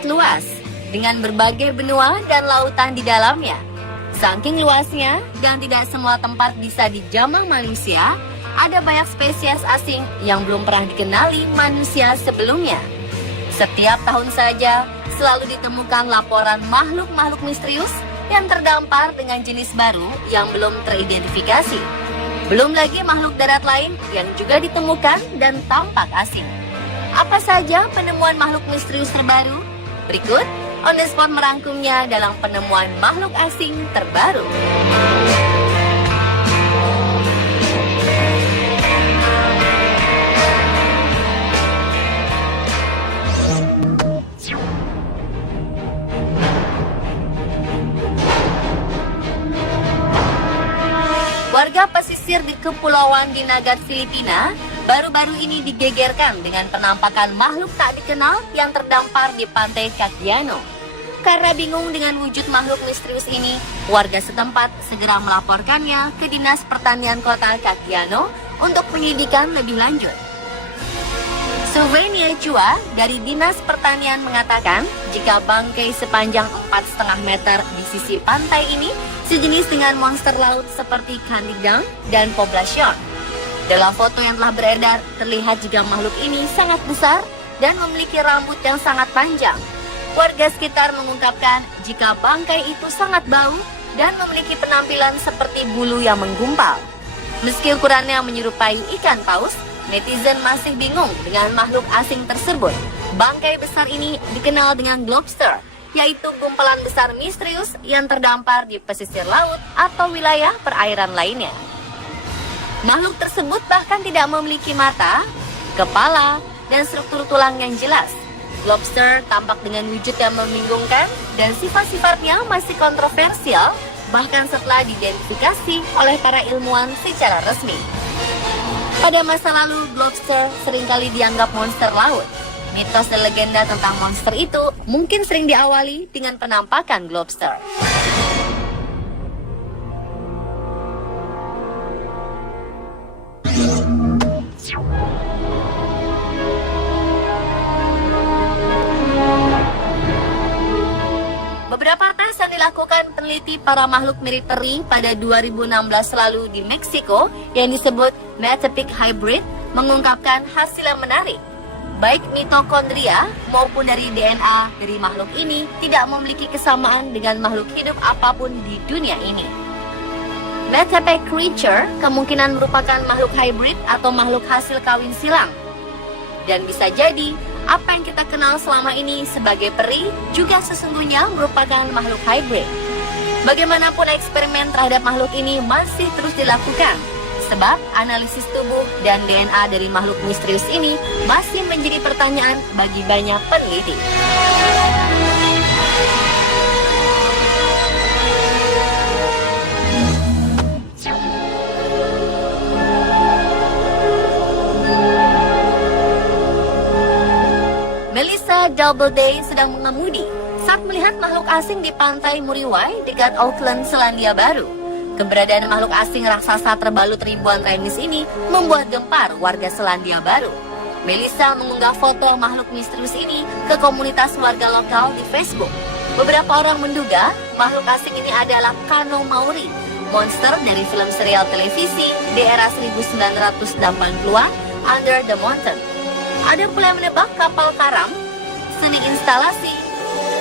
sangat luas, dengan berbagai benua dan lautan di dalamnya. Saking luasnya dan tidak semua tempat bisa dijamah manusia, ada banyak spesies asing yang belum pernah dikenali manusia sebelumnya. Setiap tahun saja, selalu ditemukan laporan makhluk-makhluk misterius yang terdampar dengan jenis baru yang belum teridentifikasi. Belum lagi makhluk darat lain yang juga ditemukan dan tampak asing. Apa saja penemuan makhluk misterius terbaru? Berikut On The Spot merangkumnya dalam penemuan makhluk asing terbaru. Warga pesisir di Kepulauan Dinagat, Filipina, baru-baru ini digegerkan dengan penampakan makhluk tak dikenal yang terdampar di pantai Cagdiano. Karena bingung dengan wujud makhluk misterius ini, warga setempat segera melaporkannya ke Dinas Pertanian Kota Cagdiano untuk penyelidikan lebih lanjut. Sylvania Chua dari Dinas Pertanian mengatakan jika bangkai sepanjang 4,5 meter di sisi pantai ini sejenis dengan monster laut seperti Candidan dan Poblacion. Dalam foto yang telah beredar, terlihat jika makhluk ini sangat besar dan memiliki rambut yang sangat panjang. Warga sekitar mengungkapkan jika bangkai itu sangat bau dan memiliki penampilan seperti bulu yang menggumpal. Meski ukurannya menyerupai ikan paus, netizen masih bingung dengan makhluk asing tersebut. Bangkai besar ini dikenal dengan globster, yaitu gumpalan besar misterius yang terdampar di pesisir laut atau wilayah perairan lainnya. Makhluk tersebut bahkan tidak memiliki mata, kepala, dan struktur tulang yang jelas. Lobster tampak dengan wujud yang membingungkan dan sifat-sifatnya masih kontroversial bahkan setelah diidentifikasi oleh para ilmuwan secara resmi. Pada masa lalu, lobster seringkali dianggap monster laut. Mitos dan legenda tentang monster itu mungkin sering diawali dengan penampakan lobster. Beberapa tes yang dilakukan peneliti para makhluk mirip peri pada 2016 lalu di Meksiko yang disebut Metapic Hybrid mengungkapkan hasil yang menarik. Baik mitokondria maupun dari DNA dari makhluk ini tidak memiliki kesamaan dengan makhluk hidup apapun di dunia ini. Metapic creature kemungkinan merupakan makhluk hybrid atau makhluk hasil kawin silang. Dan bisa jadi apa yang kita kenal selama ini sebagai peri juga sesungguhnya merupakan makhluk hybrid. Bagaimanapun eksperimen terhadap makhluk ini masih terus dilakukan, sebab analisis tubuh dan DNA dari makhluk misterius ini masih menjadi pertanyaan bagi banyak peneliti. Melissa Doubleday sedang mengemudi saat melihat makhluk asing di pantai Muriwai dekat Auckland, Selandia Baru. Keberadaan makhluk asing raksasa terbalut ribuan remis ini membuat gempar warga Selandia Baru. Melissa mengunggah foto makhluk misterius ini ke komunitas warga lokal di Facebook. Beberapa orang menduga makhluk asing ini adalah Kano Maori, monster dari film serial televisi di era 1980-an Under the Mountain. Ada pula yang menebak kapal karam, seni instalasi,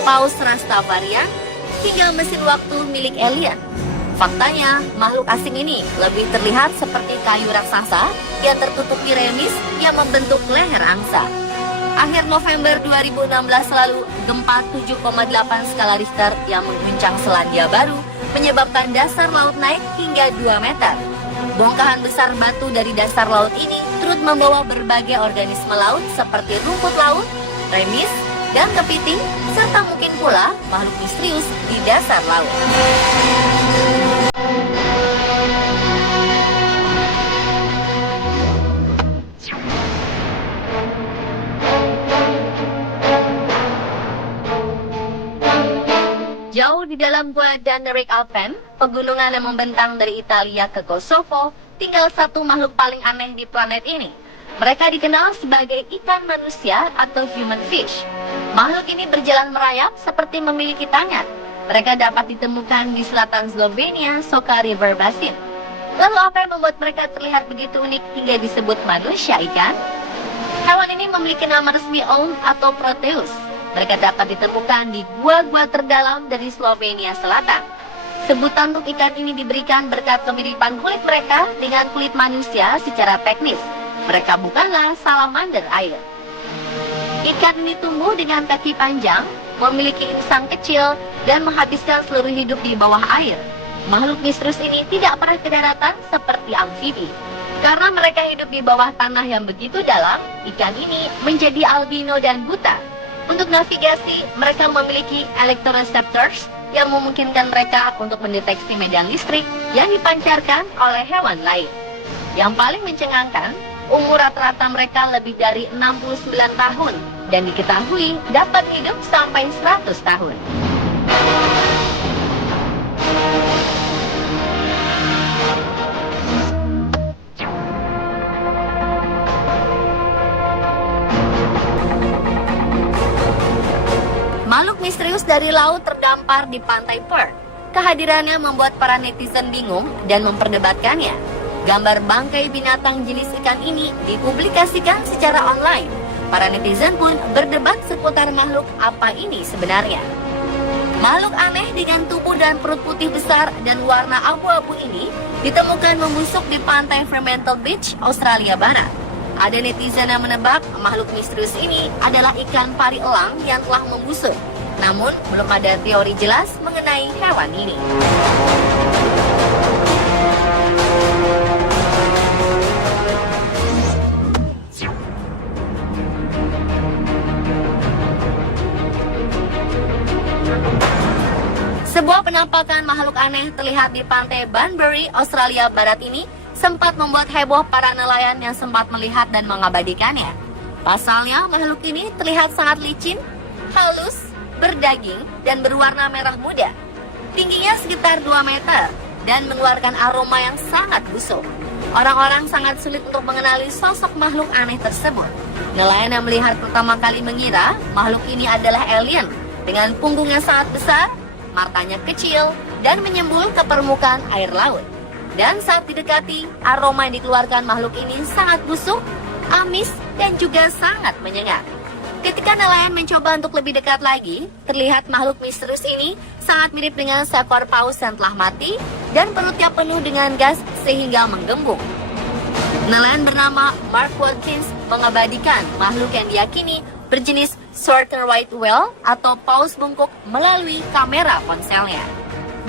paus Rastafarian, hingga mesin waktu milik alien. Faktanya, makhluk asing ini lebih terlihat seperti kayu raksasa yang tertutupi remis yang membentuk leher angsa. Akhir November 2016 lalu, gempa 7,8 skala Richter yang mengguncang Selandia Baru menyebabkan dasar laut naik hingga 2 meter. Bongkahan besar batu dari dasar laut ini turut membawa berbagai organisme laut seperti rumput laut, remis, dan kepiting, serta mungkin pula makhluk misterius di dasar laut. Jauh di dalam gua Dannerik Alpen, pegunungan yang membentang dari Italia ke Kosovo, tinggal satu makhluk paling aneh di planet ini. Mereka dikenal sebagai ikan manusia atau human fish. Makhluk ini berjalan merayap seperti memiliki tangan. Mereka dapat ditemukan di selatan Slovenia, Soka River Basin. Lalu apa yang membuat mereka terlihat begitu unik hingga disebut manusia ikan? Hewan ini memiliki nama resmi Olm atau Proteus. Mereka dapat ditemukan di gua-gua terdalam dari Slovenia Selatan. Sebutan untuk ikan ini diberikan berkat kemiripan kulit mereka dengan kulit manusia secara teknis. Mereka bukanlah salamander air. Ikan ini tumbuh dengan kaki panjang, memiliki insang kecil, dan menghabiskan seluruh hidup di bawah air. Makhluk misterius ini tidak pernah ke daratan seperti amfibi. Karena mereka hidup di bawah tanah yang begitu dalam, ikan ini menjadi albino dan buta. Untuk navigasi, mereka memiliki electroreceptors yang memungkinkan mereka untuk mendeteksi medan listrik yang dipancarkan oleh hewan lain. Yang paling mencengangkan, umur rata-rata mereka lebih dari 69 tahun dan diketahui dapat hidup sampai 100 tahun. Makhluk misterius dari laut terdampar di pantai Perth. Kehadirannya membuat para netizen bingung dan memperdebatkannya. Gambar bangkai binatang jenis ikan ini dipublikasikan secara online. Para netizen pun berdebat seputar makhluk apa ini sebenarnya. Makhluk aneh dengan tubuh dan perut putih besar dan warna abu-abu ini ditemukan membusuk di pantai Fremantle Beach, Australia Barat. Ada netizen yang menebak makhluk misterius ini adalah ikan pari elang yang telah membusuk. Namun, belum ada teori jelas mengenai hewan ini. Sebuah penampakan makhluk aneh terlihat di pantai Banbury, Australia Barat ini sempat membuat heboh para nelayan yang sempat melihat dan mengabadikannya. Pasalnya, makhluk ini terlihat sangat licin, halus, berdaging, dan berwarna merah muda. Tingginya sekitar 2 meter dan mengeluarkan aroma yang sangat busuk. Orang-orang sangat sulit untuk mengenali sosok makhluk aneh tersebut. Nelayan yang melihat pertama kali mengira makhluk ini adalah alien dengan punggungnya sangat besar, matanya kecil, dan menyembul ke permukaan air laut. Dan saat didekati, aroma yang dikeluarkan makhluk ini sangat busuk, amis, dan juga sangat menyengat. Ketika nelayan mencoba untuk lebih dekat lagi, terlihat makhluk misterius ini sangat mirip dengan seekor paus yang telah mati dan perutnya penuh dengan gas sehingga menggembung. Nelayan bernama Mark Watkins mengabadikan makhluk yang diyakini berjenis Shorter White Whale atau paus bungkuk melalui kamera ponselnya.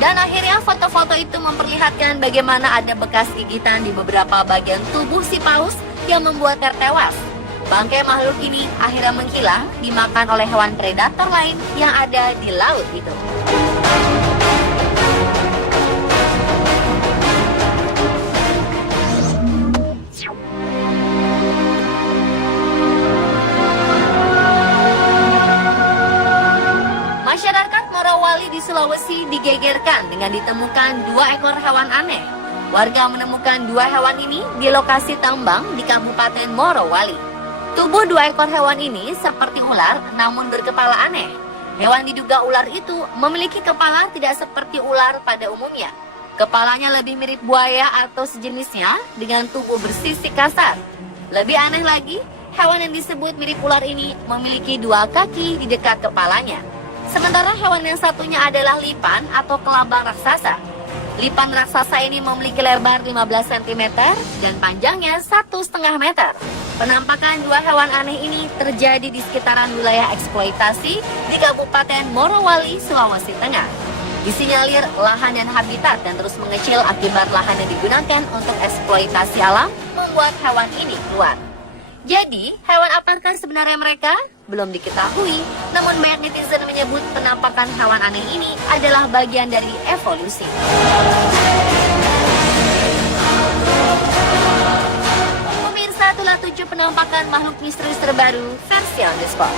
Dan akhirnya foto-foto itu memperlihatkan bagaimana ada bekas gigitan di beberapa bagian tubuh si paus yang membuatnya tewas. Bangkai makhluk ini akhirnya menghilang dimakan oleh hewan predator lain yang ada di laut itu. Masyarakat Morowali di Sulawesi digegerkan dengan ditemukan 2 ekor hewan aneh. Warga menemukan 2 hewan ini di lokasi tambang di Kabupaten Morowali. Tubuh 2 ekor hewan ini seperti ular namun berkepala aneh. Hewan diduga ular itu memiliki kepala tidak seperti ular pada umumnya. Kepalanya lebih mirip buaya atau sejenisnya dengan tubuh bersisik kasar. Lebih aneh lagi, hewan yang disebut mirip ular ini memiliki 2 kaki di dekat kepalanya. Sementara hewan yang satunya adalah lipan atau kelabang raksasa. Lipan raksasa ini memiliki lebar 15 cm dan panjangnya 1,5 meter. Penampakan 2 hewan aneh ini terjadi di sekitaran wilayah eksploitasi di Kabupaten Morowali, Sulawesi Tengah. Disinyalir lahan dan habitat dan terus mengecil akibat lahan yang digunakan untuk eksploitasi alam membuat hewan ini keluar. Jadi, hewan apakah sebenarnya mereka? Belum diketahui, namun banyak netizen menyebut penampakan hewan aneh ini adalah bagian dari evolusi. Pemirsa, itulah 7 penampakan makhluk misterius terbaru versi on the spot.